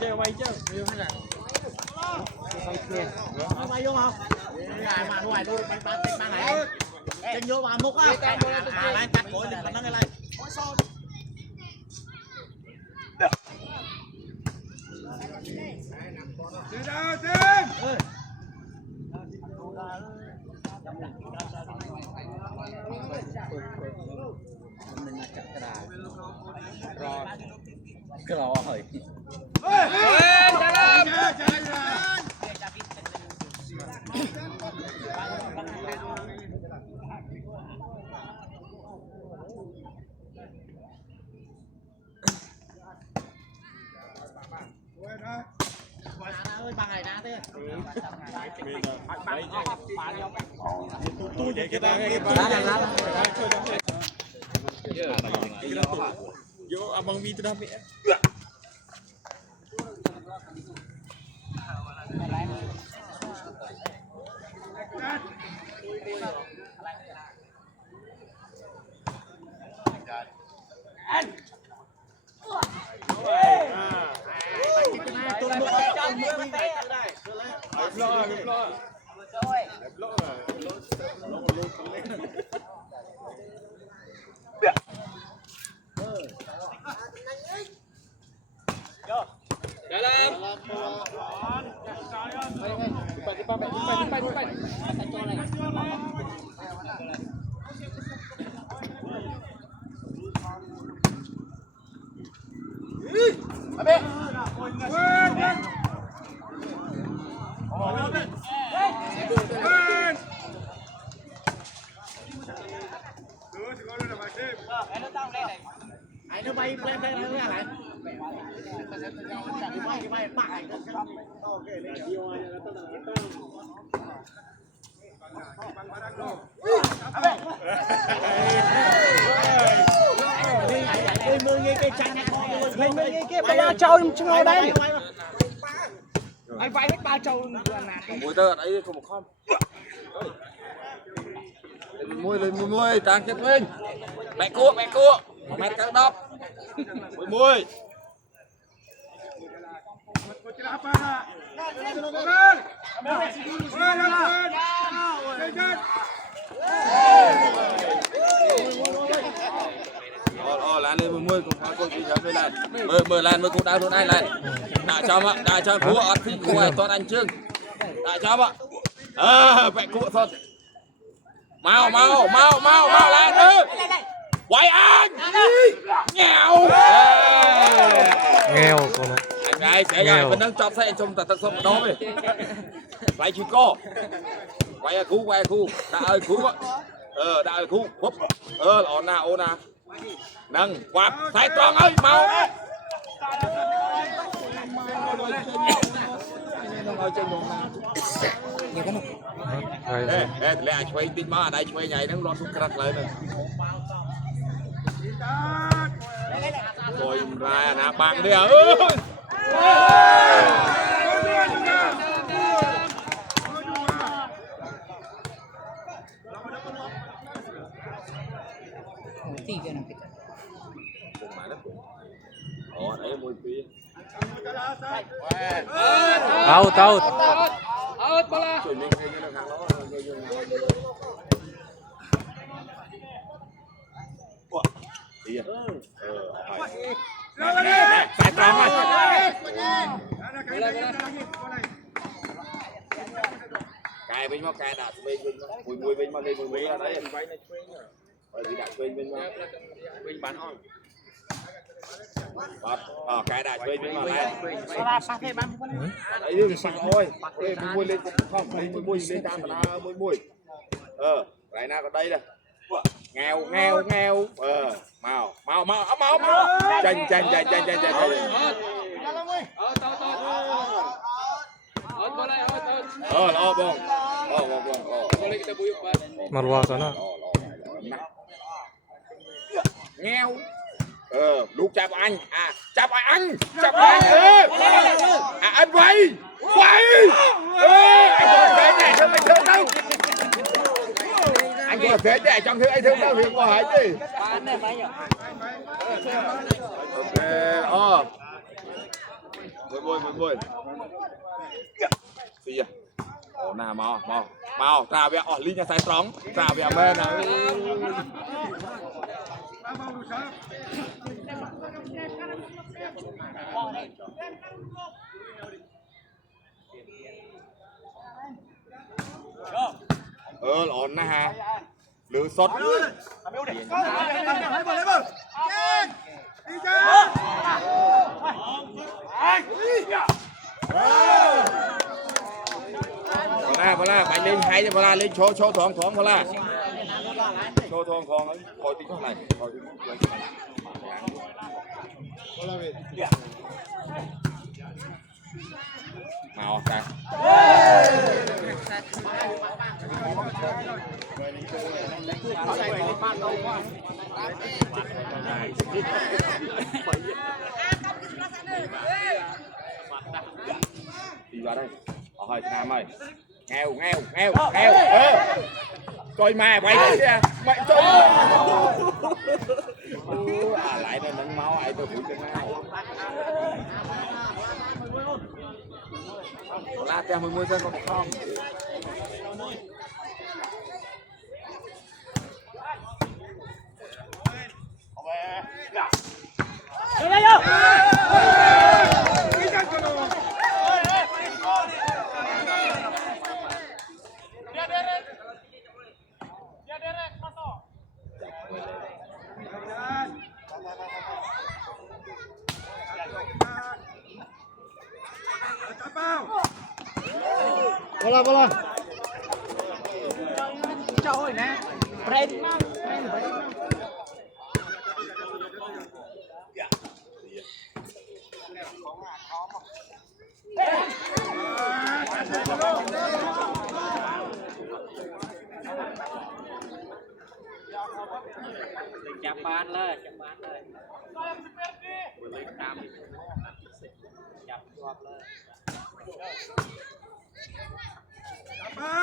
chơi quay chứ quay vô không mà ngoài luôn ba này chân vô mà múc á lại cắt cổ đừng nó lên cái lò hỏi bằng ngày ra thế tôi vậy kita yo abang Mi tu dah ambil nó bay lên đây nó lại bay bay ba trâu trong ngồi đây anh vay hết ba trâu mùi tơ đấy không một con mùi tàng chết lên mẹ cua mẹ căng đắp mùi lan lên mùi cũng có cô chị cháu lên mời lan mời cô đau luôn ai lan đã cho cua ở phi cua toàn anh trương đã cho ạ mẹ cua thôi mau lan ơi quay anh nghèo con anh gái sẽ gái vẫn đang chọc xe trong tật sông đó đi lại chỉ co quay khu đã ơi khu đã ơi khu húp ổn nào nâng quạt thái toàn ơi mau lẽ chơi tin mà đây chơi nhảy đang loạn xuống cật lại nè rồi ra nè bằng đi out bola iya cài bên mà cài đặt bên mùi bên mà lên mùi ở đấy anh váy này bởi vì đặt bên mà bên bán on cài đặt bên mà này đấy đi sang thôi mùi lên không mùi lên tam là mùi cái nào có đây nè nghèo mau chanh Marwah sana nghèo lúc chạp anh anh anh quay anh cái này cho mày chơi đâu thế để trong thứ anh thương đâu thì có hỏi chứ ok bôi gì à nào mau trà về ở linh nhà sai trống trà về bên này lộn na ha lừa sốt Bola bạn lên hay cho Bola lên show thoáng Bola show thoáng ấy coi tính này coi tính nào ta đi vào đây hỏi Nam ơi nghèo coi mà quay đi kìa mày trốn lại đây nâng máu ai tôi phụ chân máu lát cho 10 dân có một không Bola. Trời nè. Break. Chạm bàn lên. Chạm chuột lên. Vậy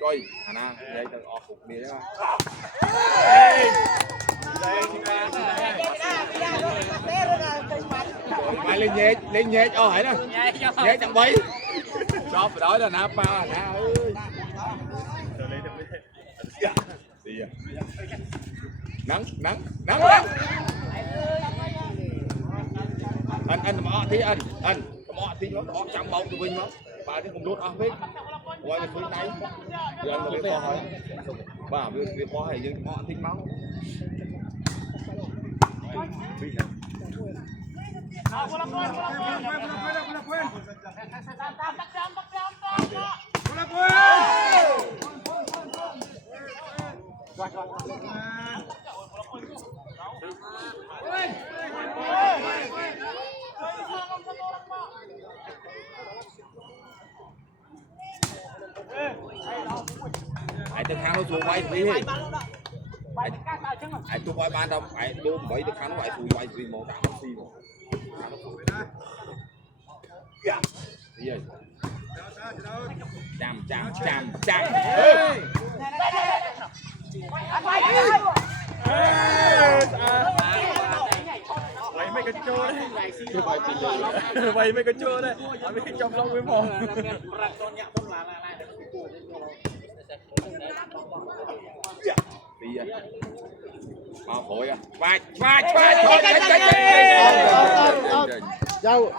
trôi hà na đây tao ọt cục bia đấy mày lên nhẹ cho hỏi nè nhẹ chẳng bấy cho phải đói là na pa na ơi nắng anh mà tí anh mọ tí nó có trăm bông từ bên nó bà thì không đốt áo hết quay về phía này giờ anh mới có hỏi bà về có hay nhưng mọ tí máu ai từ kháng nó xuống quay tí ai tôi quay ban đâu ai tôi mấy từ kháng nó quay xuống quay gì màu đỏ gì chạm vậy mấy cái chô đấy vậy mấy cái chô đấy mấy cái trong lông với mồm bây giờ mau phổi à vai đâu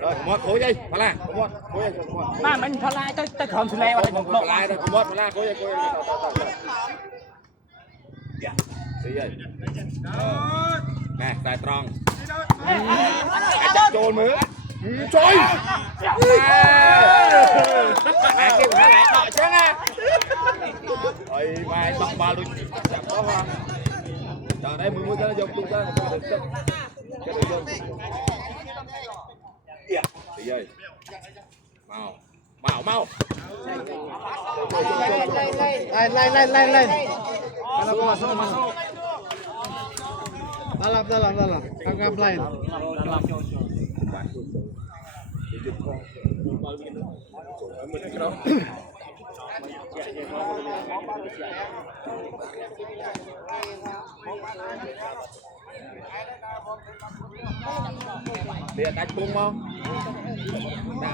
rồi một khối đi phải là một khối đi mà mình phải lại tới khom thì leo lại một lại rồi một phải là khối đi gì vậy nè tài tròn chặt trôn mới trôi kêu hả lại đợi chứ nghe ơi mai tóc ba luôn chặt đó ha chờ đây mới ra dùng tung ra cái này dùng gì vậy mau mau mau lên masuk dalam tangkap lain lihat đánh bung không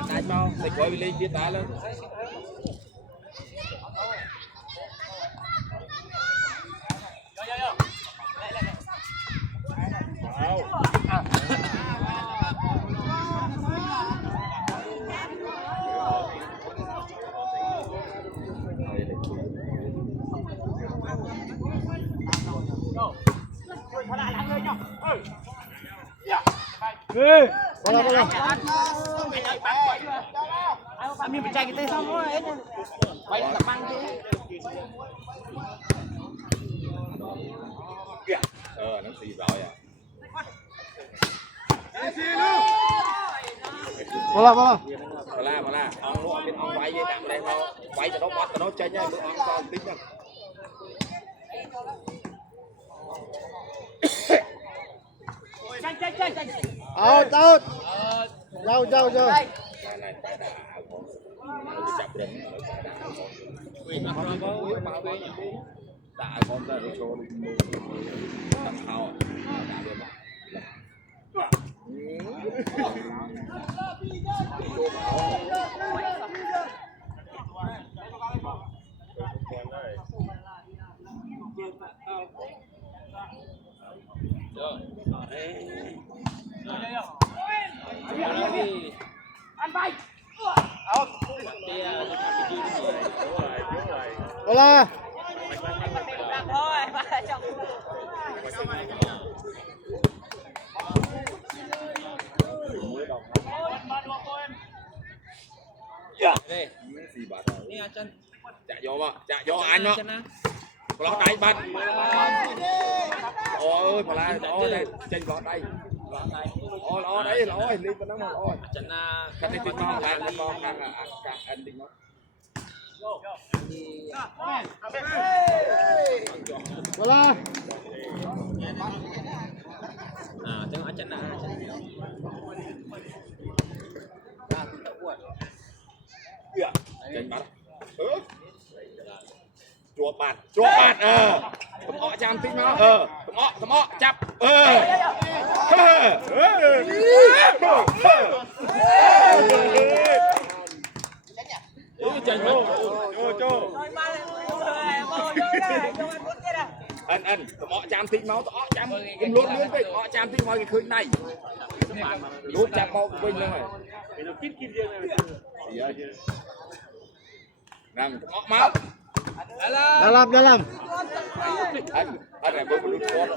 đánh mau thì coi bị lên đá lên bola mình chạy cái tay xong rồi ấy nha quay là băng chứ nó xì rồi à bola ông quay với nặng đây thôi quay cho nó bắt cho nó chơi nha bữa ông con tính nha out jauh này chặt đến đã con ra nó cho đặt thao bola chạy vô anh đó lót đáy bắt ôi mà la đó đây trên lót đây lót đấy lót đi con nó lót cái này con ăn con ăn đi nó bola tengok acan nak trên bắt chuột bạt thầm ọ chạm tính nó thầm ọ chập anh thầm ọ chạm tính máu ọ chạm cũng lốt lướt vậy ọ chạm tính máu cái khơi này lốt chạm máu của mình rồi nằm thầm ọ máu dalam anh này bữa lút con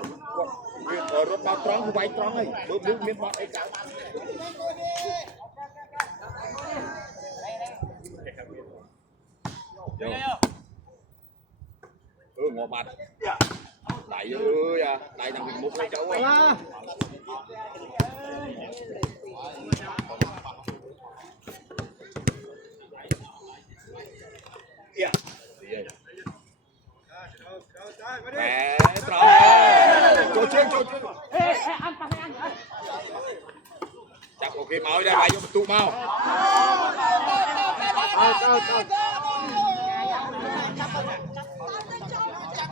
rốt bao tròn quay tròn này bữa miếng bọt ấy cả ngồi bạt đẩy ơi à đẩy thằng mình một cái cháu ấy mẹ tròn cho trên chắc ok máu đây mày vô một tụ mau Hãy subscribe cho kênh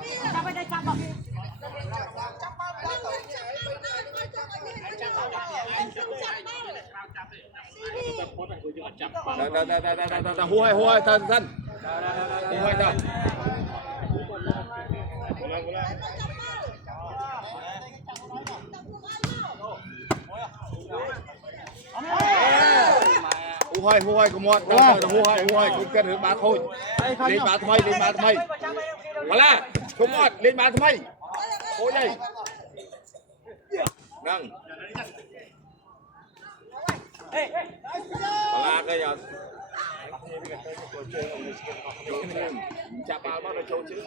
Ghiền Mì Gõ để không bỏ lỡ những video hấp dẫn. hú hay thân thân hú hay thân hú hay có một hú hay cũng cần được bán thôi lên bán thay mà là không một lên bán thay thôi đây nâng là cái giờ chạm bao nó trâu chứ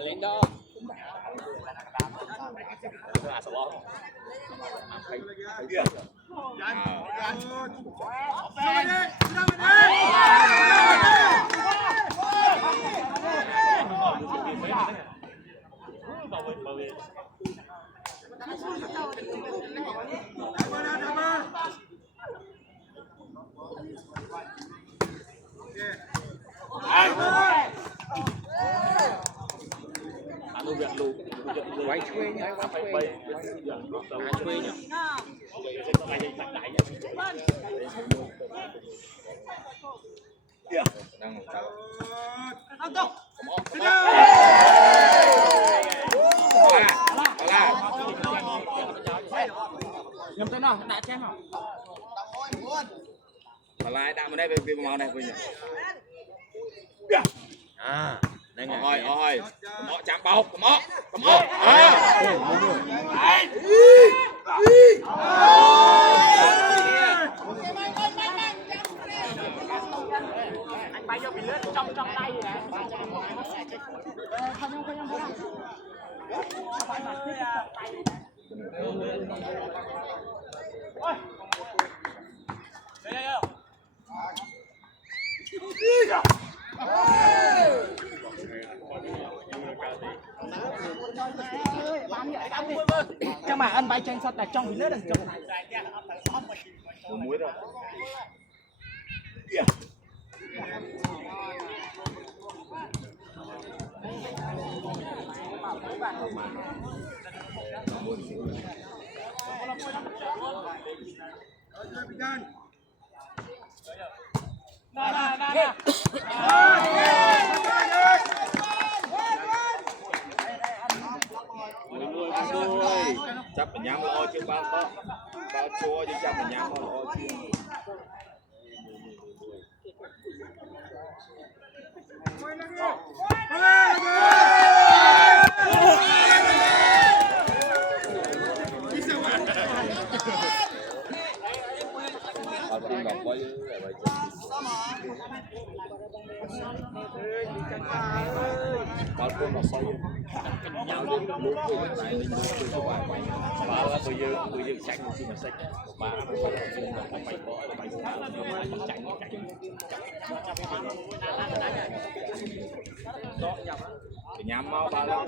lên đó quay chuối nhá chuối nhá nhầm tới nào đã chém hả mà lại đã mà đây về màu này bây giờ à đây này ôi mọ chạm bọc mọ anh bay vô bị lướt trong tay vậy không cho mà anh bay trên sao tại trong bị lướt trong muối rồi chấp mình nhắm lo chứ bao chua chứ chấp mình nhắm lo chứ nhau đi luôn này đi luôn ba là bây giờ sạch nhưng mà sạch ba phải có chảnh nhắm mau ba nó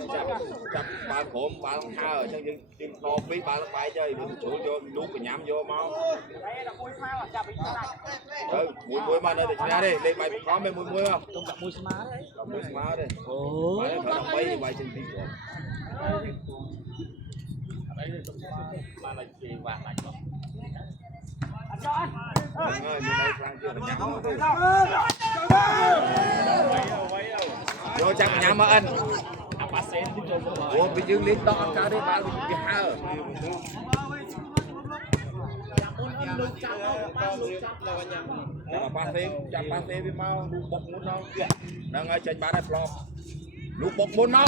chặt ba khổm ba tha ở trong trên kho bí ba nó bay chơi chỗ cho đút cái nhắm vô mau muối mà đây ra đi lên bài có mấy muối không muối smart đấy phải phải đồng bay bay trên tiếng mà là gì vàng lại vô chắc nhà mà anh ủa bị dương lên to cao đấy ba bị hao Chạm ba xe với mau bọc muốn đâu đang ngay trên ba đất lọp lúc bọc muốn mau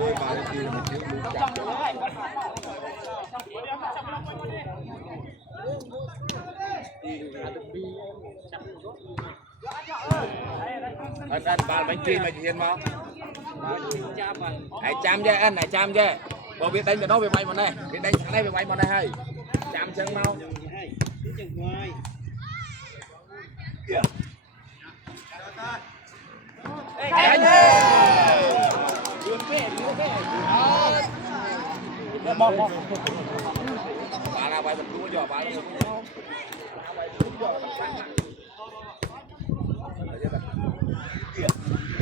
ôi bà đi kia mà thiếu lúc chạm anh bà bánh chi mà chị hiền mau hãy chạm cho anh hãy chạm cho bộ biết đánh ở đâu về bay mà này biết đánh đây về bay mà này hay chạm chân mau bà là bài tập đua cho bà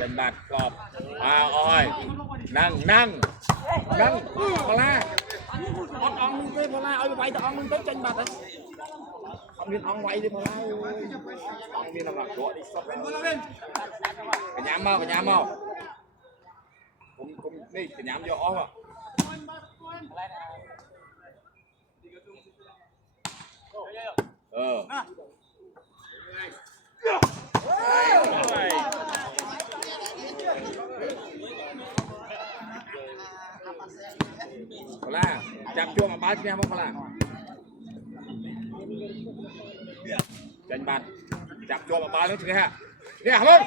đánh bạc cọp ôi năngพลาอองมึงเต้พลาเอาไปแต่อองมึงเต้จังบัดเลยอองเรียนอองไว้เลยพลาอองเรียนหลักตัวดิกระยำเมาผมนี่กระยำยออ้อมอ่ะพลาจับช่วงมาบ้านเนี่ยมั้งพลาจันบัดจับช่วงมาบ้านแล้วใช่ไหมฮะเนี่ยมึง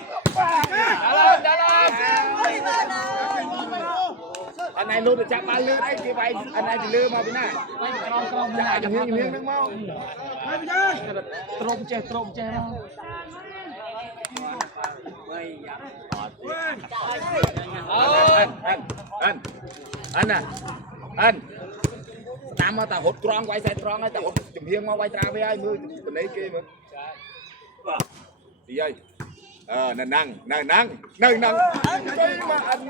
อันไหนรู้จะจับบ้านเลือดไอ้ที่ไปอันไหนที่เลือดมาพี่น่าจะอย่างเงี้ยนึกมั้งตรงเจ้anh nam mà ta hút tròn quay xe tròn ấy ta hút chùm hiên mà quay tra với ai mưa bên đấy kia mà gì ơi năng chơi mà anh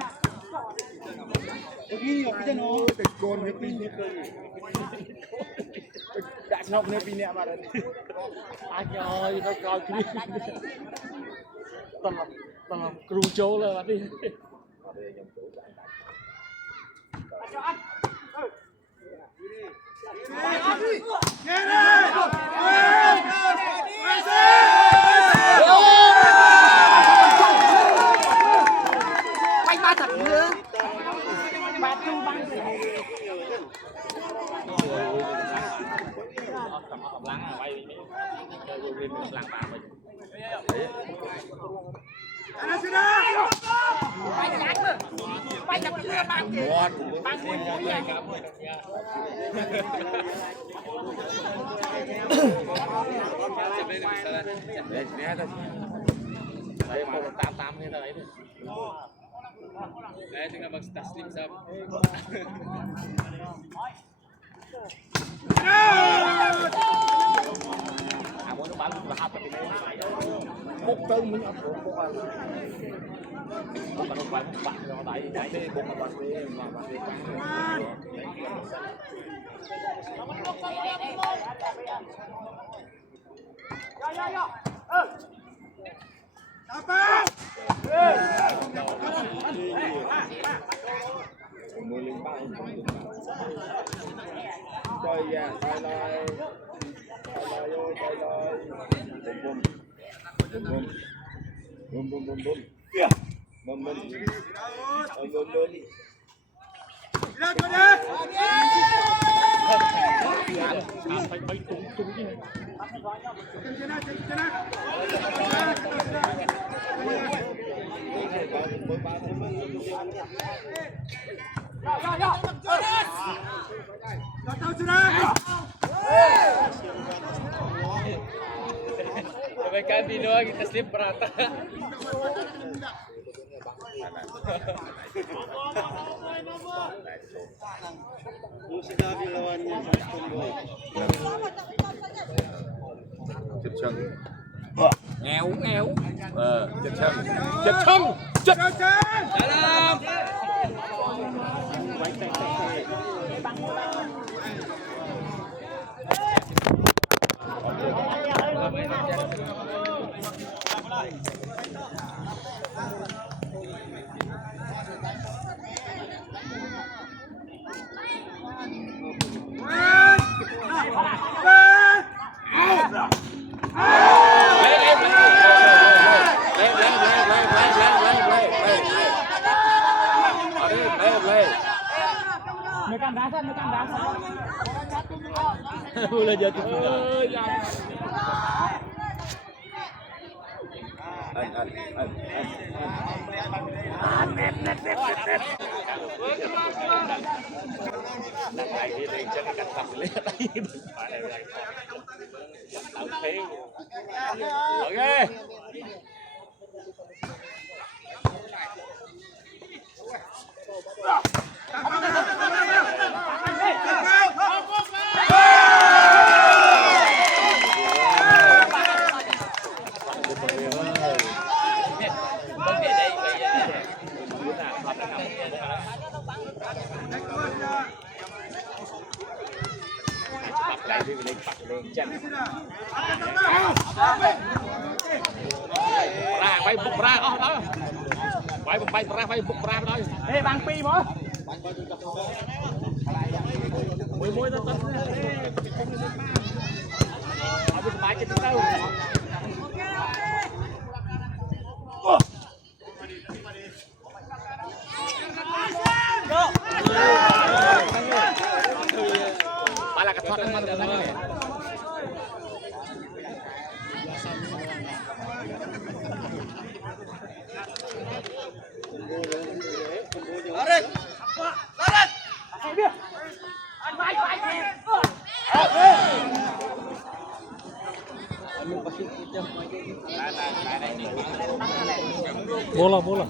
cái con cái pin đã nóc cái pin này mà anh ơi nó coi tầm cừu chó là bạn đi quay ba thật nữa ba chung băng lắng quay lắng tạm rồi bay nhập lừa băng kìa băng quên nha đây mà 88 như thế này đấy chúng ta bằng taslim sub muốn nó bắn là hấp cái này bốc tư mình ăn bốc vào bốc vào bốc bạn nó đẩy đi bốc vào bạn đi mà bạn đi mười linh ba chơi ra chơi lời Kebaikan di doang kita slip rata. Sinabi lawannya nghèo chật chân dalam Wow! sudah jatuh sudah. Oke. Bay bục ra đó đó bay bục ra đó ê bằng pi mà mùi nó tấn ở bên bay cái đâu ba là cái thoát ăn được này Bola.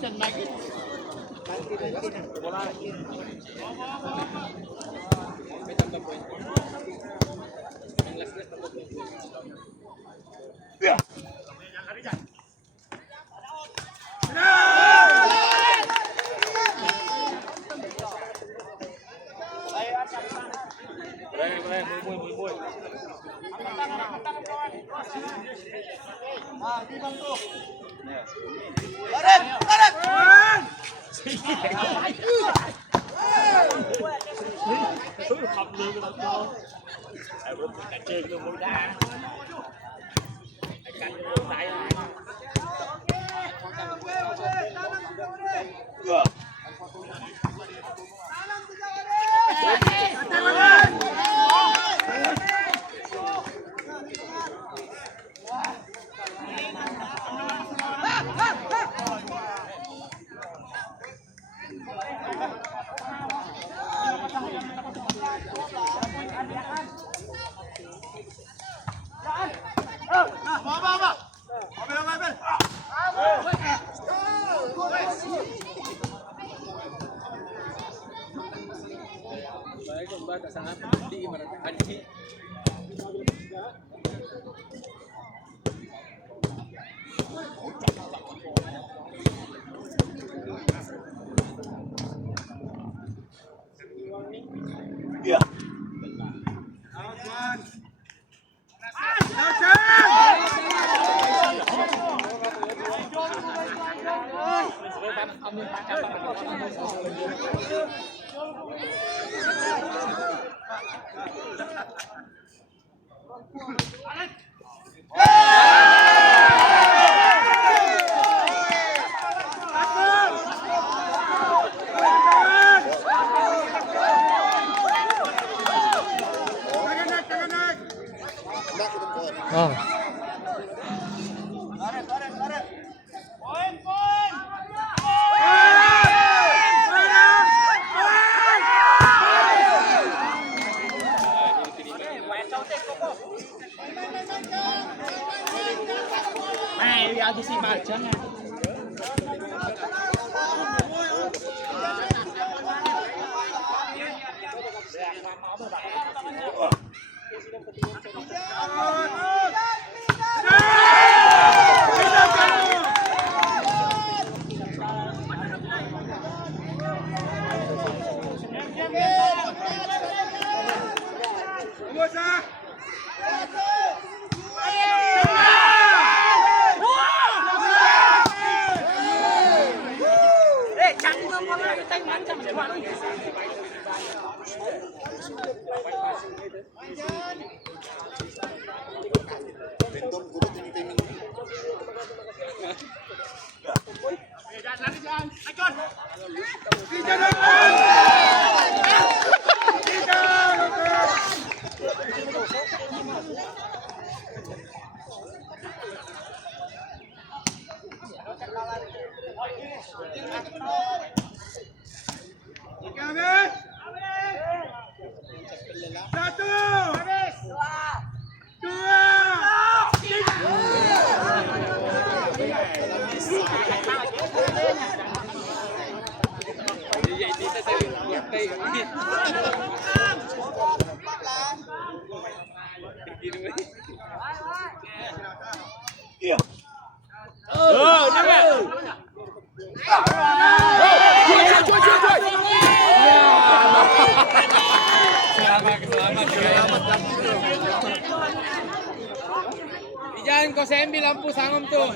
Jangan kau sambil lampu sangam tuh.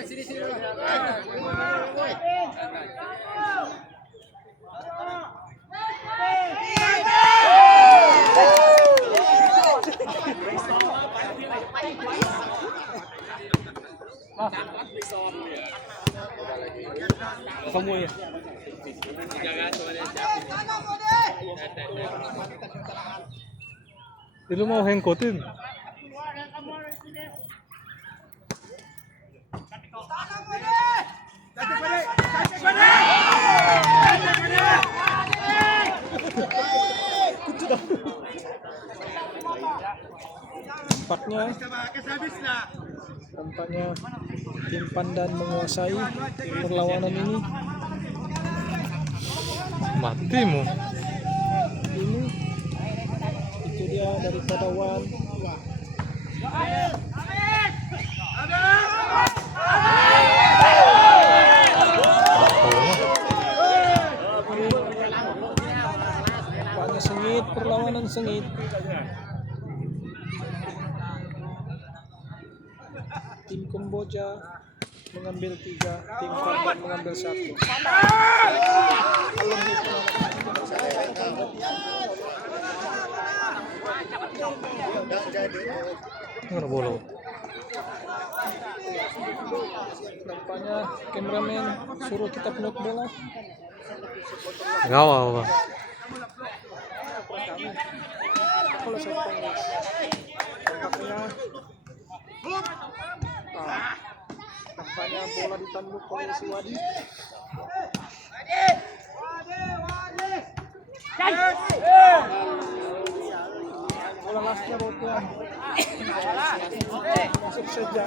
Sini. Semua ya. Lu mau hengkotin? Tampaknya tim Pandan menguasai perlawanan ini. Matimu. Ini itu dia daripada Wan. Tampaknya sengit, perlawanan sengit. Tim Kamboja mengambil 3, tim Pandan mengambil 1. Mana bola? Nampaknya kameramen suruh kita peluk bola. Gak apa-apa. Kalau saya pengen nampaknya bola ditanduk oleh si Wadi. Bola lasnya rotnya masuk saja.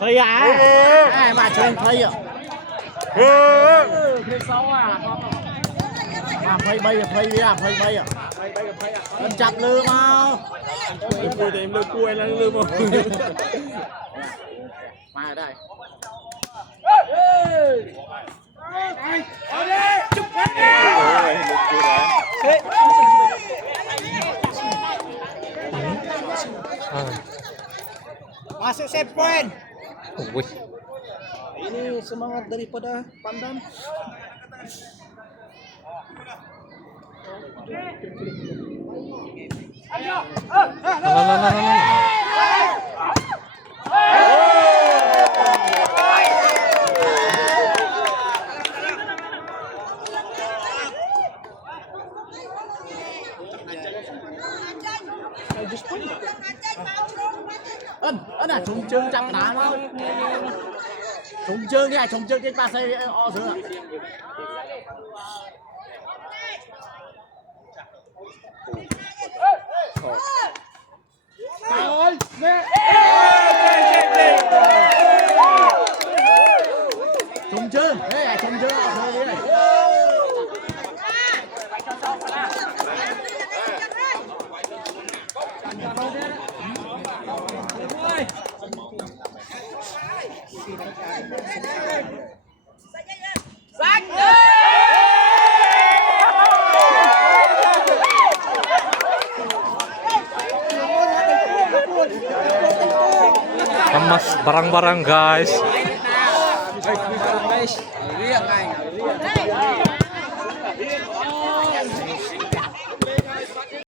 Thấy à? Ai mà chơi thấy à? Thấy bay à, thấy bay à. Anh chặt lư mà. Cua thì em lừa cua là lừa một. Mà đây. Masuk set point. Wih. Ini semangat daripada Pandan. Ân là trúng chương chặt đá mà. Trúng chương nha, trúng chương trên ba xây ọ dưới. Rồi, mẹ. Trúng chương, đây là trúng chương ọ dưới này. Barang-barang guys.